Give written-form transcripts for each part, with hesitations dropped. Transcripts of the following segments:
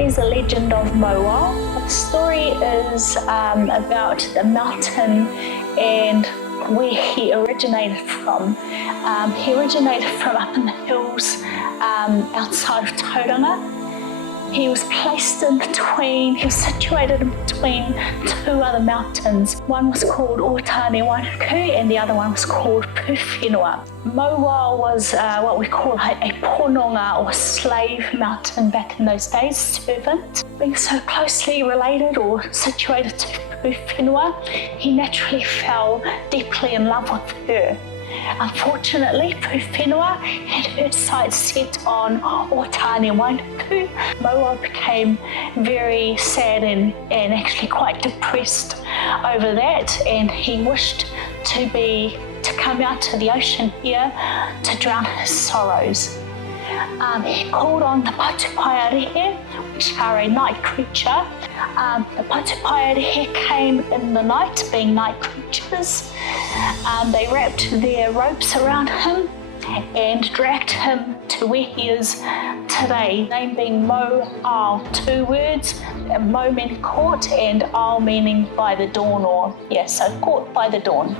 There's a legend of Moa. The story is about the mountain and where he originated from. He originated from up in the hills outside of Tauranga. He was situated in between two other mountains. One was called Otane Wainuku and the other one was called Puwhenua. Moa was what we call a pononga or slave mountain back in those days, servant. Being so closely related or situated to Puwhenua, he naturally fell deeply in love with her. Unfortunately, Puwhenua had her sights set on Otane Wainuku. Moa became very sad and actually quite depressed over that, and he wished to come out to the ocean here to drown his sorrows. He called on the Patupaiarehe, which are a night creature. The Patupaiarehe came in the night, being night creatures. They wrapped their ropes around him and dragged him to where he is today, name being Mo-Ao, 2 words, Mo meaning caught and Ao meaning by the dawn, so caught by the dawn.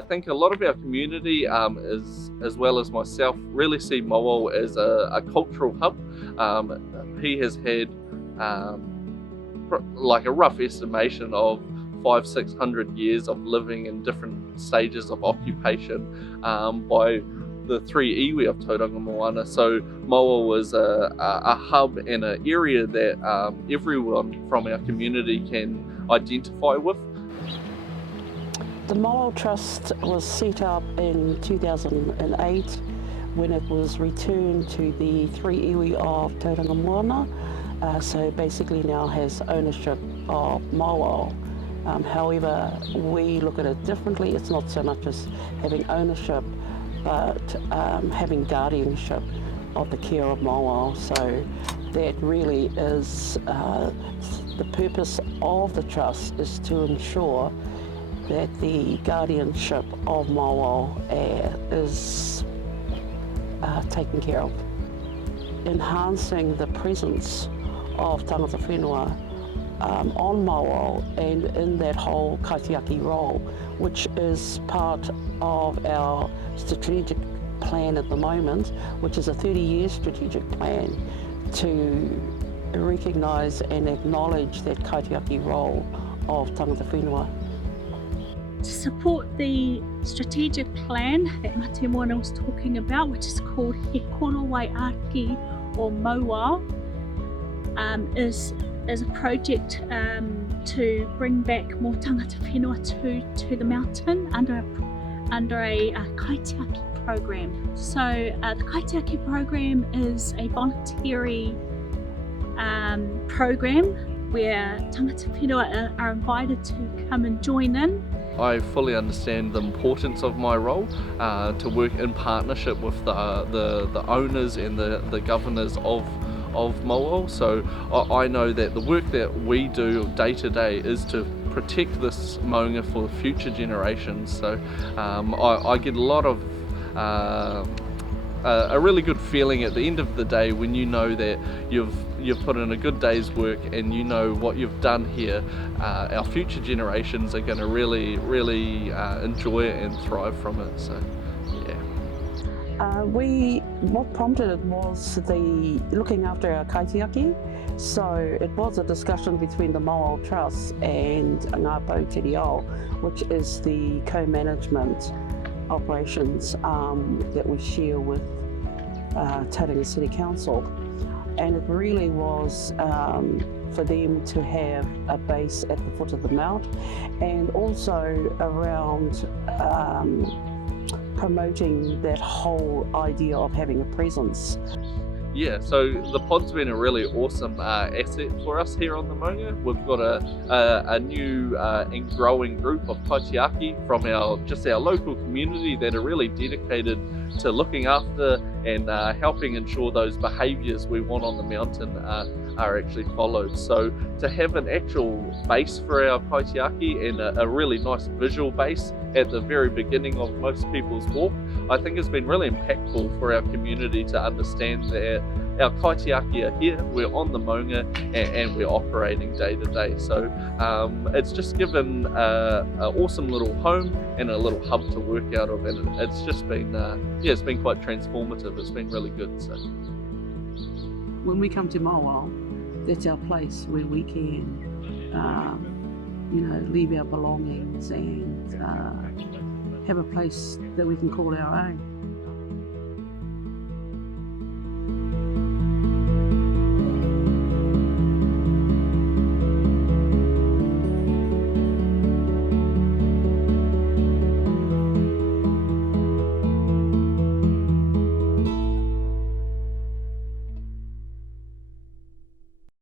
I think a lot of our community, as well as myself, really see Moa as a cultural hub. He has had like a rough estimation of 500-600 years of living in different stages of occupation by the 3 iwi of Tauranga Moana. So Moa was a hub and an area that everyone from our community can identify with. The Moa Trust was set up in 2008 when it was returned to the 3 iwi of Tauranga Moana. So basically now has ownership of Moa. However, we look at it differently. It's not so much as having ownership, but having guardianship of the care of Moa. So that really is the purpose of the trust, is to ensure that the guardianship of Moa is taken care of. Enhancing the presence of tangata whenua on Moa and in that whole kaitiaki role, which is part of our strategic plan at the moment, which is a 30-year strategic plan to recognise and acknowledge that kaitiaki role of tangata whenua. To support the strategic plan that Mate Moana was talking about, which is called He Koro Waiaki or Moa, is a project to bring back more tangata whenua to the mountain under a kaitiaki program. So the kaitiaki program is a voluntary program where tangata whenua are invited to come and join in. I fully understand the importance of my role to work in partnership with the owners and the governors of Moa. So I know that the work that we do day to day is to protect this maunga for future generations. So I get a lot of a really good feeling at the end of the day when you know that you've put in a good day's work and you know what you've done here. Our future generations are going to really enjoy it and thrive from it. So yeah. What prompted it was the looking after our kaitiaki. So it was a discussion between the Moa Trust and Ngāpau Te Reo, which is the co-management operations that we share with Tauranga City Council. And it really was for them to have a base at the foot of the mount, and also around promoting that whole idea of having a presence. Yeah, so the pod's been a really awesome asset for us here on the Maunga. We've got a new and growing group of kaitiaki from our local community that are really dedicated to looking after and helping ensure those behaviours we want on the mountain are actually followed. So to have an actual base for our kaitiaki and a really nice visual base at the very beginning of most people's walk, I think has been really impactful for our community to understand that our kaitiaki are here, we're on the maunga, and we're operating day to day. So it's just given an awesome little home and a little hub to work out of, and it's just been it's been quite transformative. It's been really good. So when we come to Mawao, that's our place where we can leave our belongings and have a place that we can call our own.